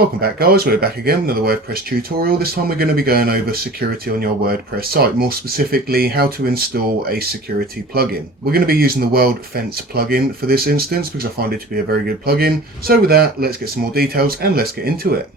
Welcome back guys, we're back again with another WordPress tutorial. This time we're going to be going over security on your WordPress site, more specifically how to install a security plugin. We're going to be using the WordFence plugin for this instance because I find it to be a very good plugin. So with that, let's get some more details and let's get into it.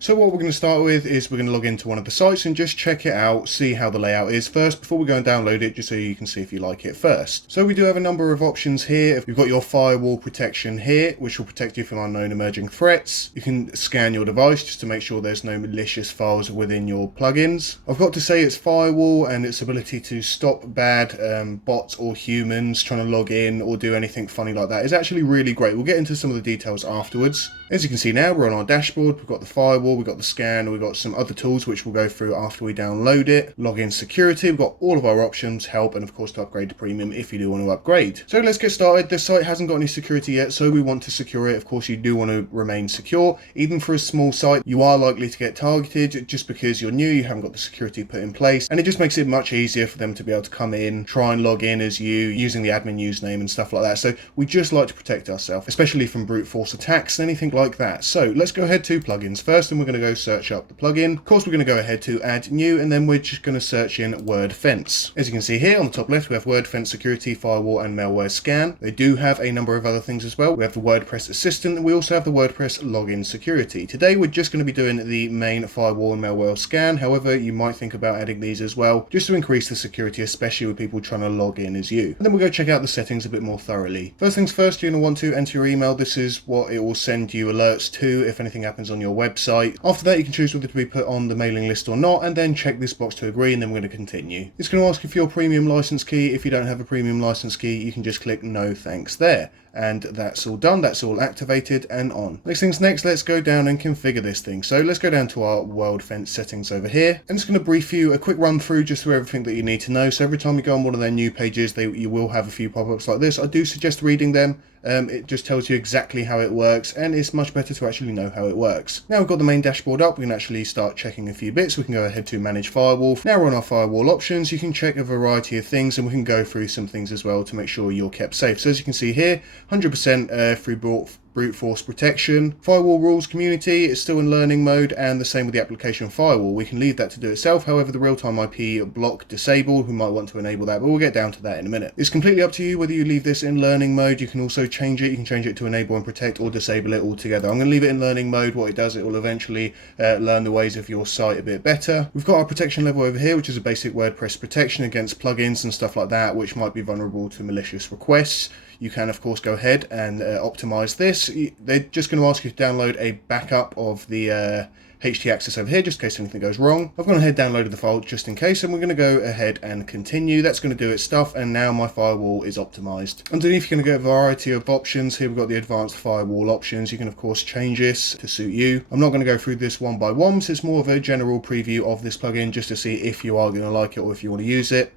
So what we're going to start with is we're going to log into one of the sites and just check it out, see how the layout is first before we go and download it, just so you can see if you like it first. So we do have a number of options here. You've got your firewall protection here, which will protect you from unknown emerging threats. You can scan your device just to make sure there's no malicious files within your plugins. I've got to say its firewall and its ability to stop bad bots or humans trying to log in or do anything funny like that is actually really great. We'll get into some of the details afterwards. As you can see now, we're on our dashboard. We've got the firewall, we've got the scan, we've got some other tools which we'll go through after we download it. Login security, we've got all of our options, help, and of course to upgrade to premium if you do want to upgrade. So let's get started. This site hasn't got any security yet, so we want to secure it. Of course, you do want to remain secure. Even for a small site, you are likely to get targeted just because you're new, you haven't got the security put in place, and it just makes it much easier for them to be able to come in, try and log in as you, using the admin username and stuff like that. So we just like to protect ourselves, especially from brute force attacks and anything like that. So let's go ahead to plugins first, and we're going to go search up the plugin. Of course, we're going to go ahead to add new, and then we're just going to search in WordFence. As you can see here on the top left, we have WordFence Security, Firewall, and Malware Scan. They do have a number of other things as well. We have the WordPress Assistant, and we also have the WordPress Login Security. Today, we're just going to be doing the main Firewall and Malware Scan. However, you might think about adding these as well, just to increase the security, especially with people trying to log in as you. And then we'll go check out the settings a bit more thoroughly. First things first, you're going to want to enter your email. This is what it will send you alerts to if anything happens on your website. After that, you can choose whether to be put on the mailing list or not, and then check this box to agree, and then we're going to continue. It's going to ask you for your premium license key. If you don't have a premium license key, you can just click no thanks there. And that's all done, that's all activated and on. Next things next, let's go down and configure this thing. So let's go down to our WordFence settings over here. I'm just going to brief you a quick run through just through everything that you need to know. So every time you go on one of their new pages, you will have a few pop-ups like this. I do suggest reading them. It just tells you exactly how it works, and it's much better to actually know how it works. Now we've got the main dashboard up, we can actually start checking a few bits. We can go ahead to manage firewall. Now we're on our firewall options. You can check a variety of things, and we can go through some things as well to make sure you're kept safe. So as you can see here, 100% through brute force protection. Firewall rules community is still in learning mode, and the same with the application firewall. We can leave that to do itself. However, the real-time IP block disabled, we might want to enable that, but we'll get down to that in a minute. It's completely up to you whether you leave this in learning mode. You can also change it. You can change it to enable and protect, or disable it altogether. I'm going to leave it in learning mode. What it does, it will eventually learn the ways of your site a bit better. We've got our protection level over here, which is a basic WordPress protection against plugins and stuff like that, which might be vulnerable to malicious requests. You can, of course, go ahead and optimize this. They're just going to ask you to download a backup of the htaccess over here, just in case anything goes wrong. I've gone ahead and downloaded the file just in case, and we're going to go ahead and continue. That's going to do its stuff, and now my firewall is optimized. Underneath, you're going to get a variety of options. Here we've got the advanced firewall options. You can, of course, change this to suit you. I'm not going to go through this one by one, so it's more of a general preview of this plugin, just to see if you are going to like it or if you want to use it.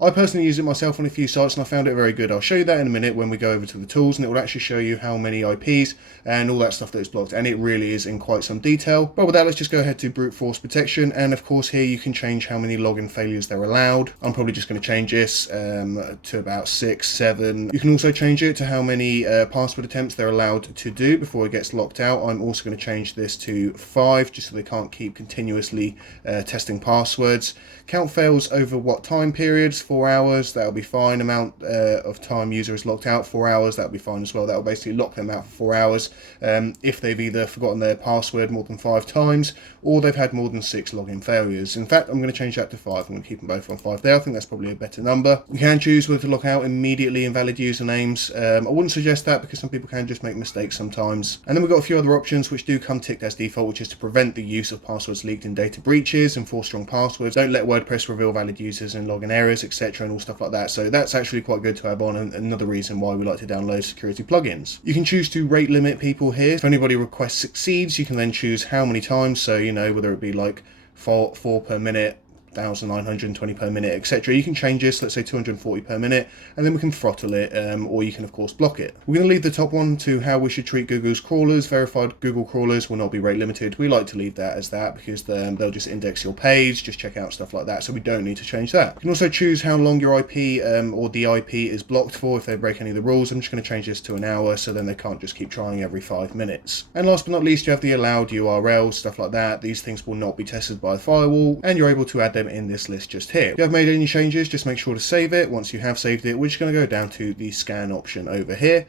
I personally use it myself on a few sites, and I found it very good. I'll show you that in a minute when we go over to the tools, and it will actually show you how many IPs and all that stuff that is blocked, and it really is in quite some detail. But with that, let's just go ahead to brute force protection, and of course here you can change how many login failures they're allowed. I'm probably just going to change this to about 6, 7. You can also change it to how many password attempts they're allowed to do before it gets locked out. I'm also going to change this to 5, just so they can't keep continuously testing passwords. Count fails over what time periods? 4 hours, that'll be fine. Amount of time user is locked out, 4 hours, that'll be fine as well. That'll basically lock them out for 4 hours if they've either forgotten their password more than 5 times, or they've had more than 6 login failures. In fact, I'm going to change that to 5. I'm going to keep them both on 5 there. I think that's probably a better number. You can choose whether to lock out immediately invalid usernames. I wouldn't suggest that because some people can just make mistakes sometimes. And then we've got a few other options which do come ticked as default, which is to prevent the use of passwords leaked in data breaches, enforce strong passwords, don't let WordPress reveal valid users and login errors, etc., and all stuff like that. So that's actually quite good to have on, and another reason why we like to download security plugins. You can choose to rate limit people here. If anybody request succeeds, you can then choose how many times. So, you know, whether it be like 4 per minute, 1920 per minute, etc. You can change this, let's say 240 per minute, and then we can throttle it, or you can of course block it. We're going to leave the top one to how we should treat Google's crawlers. Verified Google crawlers will not be rate limited. We like to leave that as that because they'll just index your page, just check out stuff like that, so we don't need to change that. You can also choose how long your IP or the IP is blocked for if they break any of the rules. I'm just going to change this to an hour, so then they can't just keep trying every 5 minutes. And last but not least, you have the allowed URLs, stuff like that. These things will not be tested by the firewall, and you're able to add them in this list just here. If you have made any changes, just make sure to save it. Once you have saved it, we're just going to go down to the scan option over here.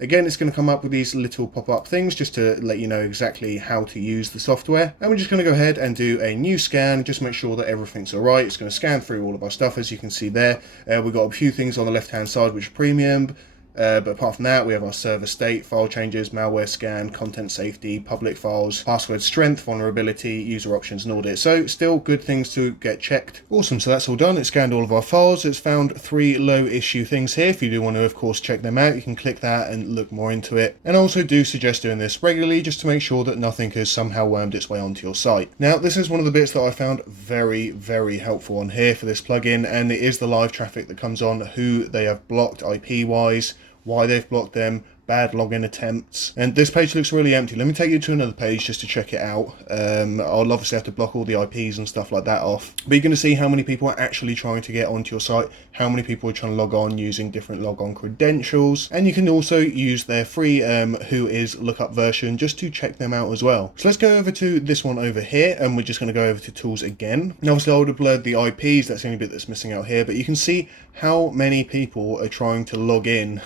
Again, it's going to come up with these little pop-up things just to let you know exactly how to use the software. And we're just going to go ahead and do a new scan, just make sure that everything's all right. It's going to scan through all of our stuff, as you can see there. We've got a few things on the left-hand side which are premium. But apart from that, we have our server state, file changes, malware scan, content safety, public files, password strength, vulnerability, user options, and audit. So still good things to get checked. Awesome, so that's all done. It scanned all of our files. It's found 3 low issue things here. If you do want to, of course, check them out, you can click that and look more into it. And I also do suggest doing this regularly just to make sure that nothing has somehow wormed its way onto your site. Now, this is one of the bits that I found very, very helpful on here for this plugin, and it is the live traffic that comes on, who they have blocked IP-wise, why they've blocked them, bad login attempts. And this page looks really empty. Let me take you to another page just to check it out. I'll obviously have to block all the IPs and stuff like that off, but you're going to see how many people are actually trying to get onto your site, how many people are trying to log on using different logon credentials, and you can also use their free Whois lookup version just to check them out as well. So let's go over to this one over here, and we're just going to go over to tools again. Now obviously I would have blurred the IPs, that's the only bit that's missing out here, but you can see how many people are trying to log in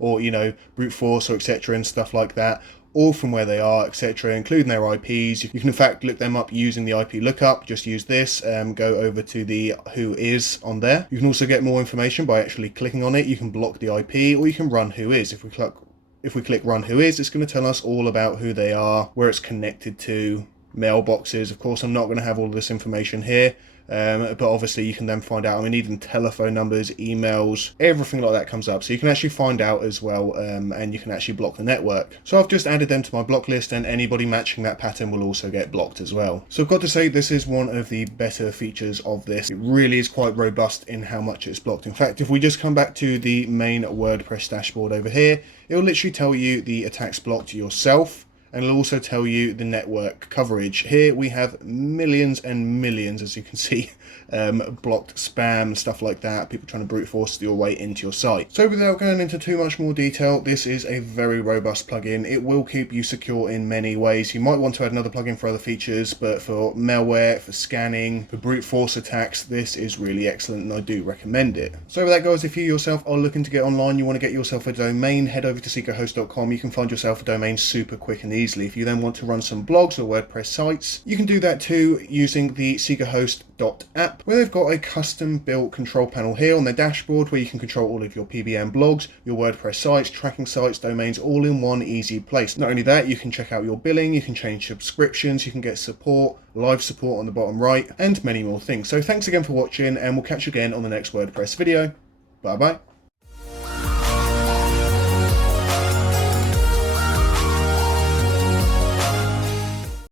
or, you know, brute force or etc. and stuff like that, all from where they are, etc., including their IPs. You can in fact look them up using the IP lookup. Just use this, go over to the Whois on there. You can also get more information by actually clicking on it. You can block the IP, or you can run Whois. If we click run Whois, it's going to tell us all about who they are, where it's connected to, mailboxes. Of course, I'm not going to have all of this information here. But obviously you can then find out, I mean, even telephone numbers, emails, everything like that comes up. So you can actually find out as well, and you can actually block the network. So I've just added them to my block list, and anybody matching that pattern will also get blocked as well. So I've got to say, this is one of the better features of this. It really is quite robust in how much it's blocked. In fact, if we just come back to the main WordPress dashboard over here, it will literally tell you the attacks blocked yourself, and it'll also tell you the network coverage. Here we have millions and millions, as you can see, blocked spam, stuff like that, people trying to brute force your way into your site. So without going into too much more detail, this is a very robust plugin. It will keep you secure in many ways. You might want to add another plugin for other features, but for malware, for scanning, for brute force attacks, this is really excellent, and I do recommend it. So with that, guys, if you yourself are looking to get online, you want to get yourself a domain, head over to SeekaHost.com. You can find yourself a domain super quick and easily. If you then want to run some blogs or WordPress sites, you can do that too using the SeekaHost.app, where they've got a custom built control panel here on their dashboard where you can control all of your PBN blogs, your WordPress sites, tracking sites, domains, all in one easy place. Not only that, you can check out your billing, you can change subscriptions, you can get support, live support on the bottom right, and many more things. So thanks again for watching, and we'll catch you again on the next WordPress video. Bye bye.